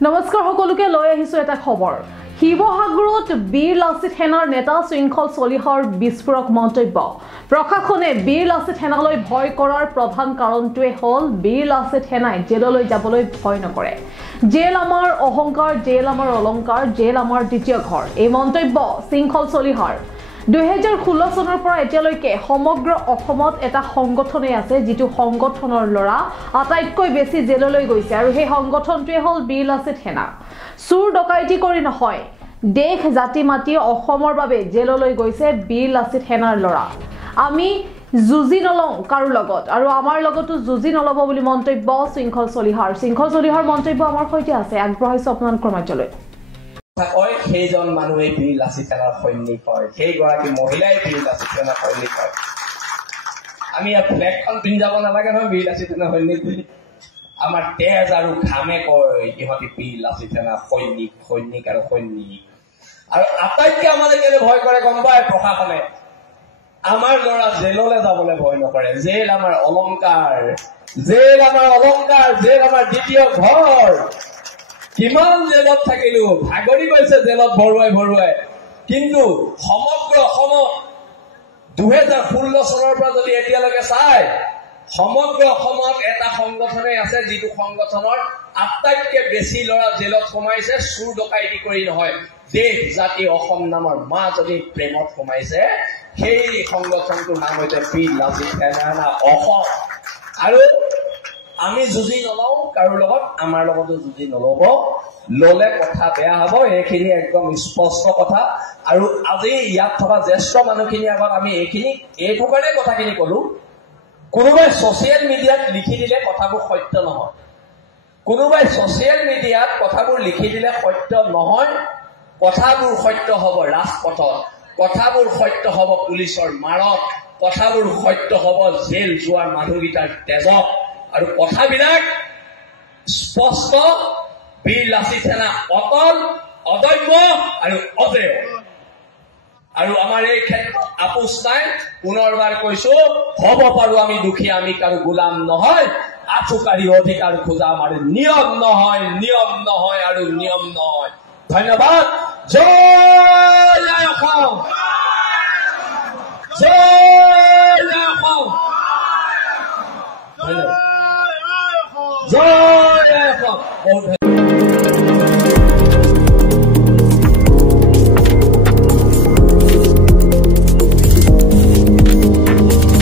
নমস্কাৰ সকলোকে লৈ আহিছো এটা খবৰ শিৱসাগৰত বীৰ লাচিত সেনাৰ নেতা শৃংখল চলিহাৰ বিস্ফোৰক মন্তব্য প্ৰশাসনে বীৰ লাচিত সেনালৈ ভয় কৰাৰ প্ৰধান কাৰণটোৱে হ'ল বীৰ লাচিত সেনাই জেললৈ যাবলৈ ভয় নকৰে জেল আমাৰ অহংকাৰ জেল আমাৰ অলংকাৰ জেল আমাৰ দ্বিতীয় ঘৰ এই মন্তব্য শৃংখল চলিহাৰ 2016 চনৰ পৰা এতিয়ালৈকে সমগ্ৰ অসমত এটা সংগঠনে আছে যেটো সংগঠনৰ লৰা আটাইতকৈ বেছি জেললৈ গৈছে আৰু সেই সংগঠনটোৱে হ'ল বীৰ লাচিত সেনা চুৰ ডকাইতি কৰি নহয় দেশ জাতি মাটি অসমৰ বাবে জেললৈ গৈছে বীৰ লাচিত সেনাৰ লৰা আমি জুজি নলং কাৰো লগত আৰু আমাৰ লগতো জুজি নলব বুলি মন্তব্য শৃংখল চলিহাৰ মন্তব্য আমাৰ সৈতে আছে আগবঢ়াইছো আপোনালোকৰ মাজলৈ হয় সেইজন মানুহে বীৰ লাচিত সেনাৰ সৈনিক হয় সেইগৰাকী মহিলাই বীৰ লাচিত সেনাৰ সৈনিক হয় আমি ফ্লেগখন পিন্ধি যাব নালাগে নহয় বীৰ লাচিত সেনাৰ সৈনিক বুলি আমাৰ তেজ আৰু ঘামে কয় ইহঁতি বীৰ লাচিত সেনাৰ সৈনিক আৰু আটাইতকৈ আমালৈ কেলে ভয় কৰে গম পায় প্ৰশাসনে আমাৰ ল'ৰা জেললৈ যাবলৈ ভয় নকৰে জেল আমাৰ অলংকাৰ জেল আমাৰ দ্বিতীয় ঘৰ কিমান জেলত থাকিলো ভাগৰি গৈছে জেলত ভৰুৱাই কিন্তু সমগ্ৰ অসমত 2016 চনৰ পৰা যদি এতিয়ালৈকে চাই সমগ্ৰ অসমত এটা সংগঠনে আছে যিটো সংগঠনৰ আটাইতকৈ বেছি ল'ৰা জেলত সোমাইছে চুৰ ডকাইতি কৰি নহয় দেশ জাতি অসম নামৰ মা যদি প্ৰেমত সোমাইছে সেই সংগঠনটোৰ নাম হৈছে বীৰ লাচিত সেনা অসম আৰু আমি যুজি নলওঁ কাৰো লগত আমাৰ লগতো যুজি নলব ললে কথা বেয়া হ'ব এইখিনি একদম স্পষ্ট কথা আৰু আজি ইয়াত থকা জ্যেষ্ঠ মানুহখিনিৰ আগত আমি এইটো কাৰণে কথাখিনি কলো কোনোবাই ছচিয়েল মিডিয়াত লিখি দিলে কথাবোৰ সত্য নহয় কোনোবাই ছচিয়েল মিডিয়াত কথাবোৰ লিখি দিলে সত্য নহয় কথাবোৰ সত্য হ'ব ৰাজপথত কথাবোৰ সত্য হ'ব পুলিচৰ মাৰত কথাবোৰ সত্য হ'ব জেল যোৱাৰ মানুহকেইটাৰ তেজত আৰু কথাবিলাক স্পষ্ট বীৰ লাচিত সেনা অটল অদম্য আৰু অজেয় আৰু আমাৰ এই ক্ষেত্ৰত আপোচ নাই পুনৰবাৰ কৈছো হ'ব পাৰো আমি দুখীয়া আমি কাৰো গোলাম নহয় আচুকাৰী অধিকাৰ খোজা আমাৰ নিয়ম নহয় আৰু নিয়ম নহয় ধন্যবাদ জয় অসম জয় অসম ধন্যবাদ জয় অসম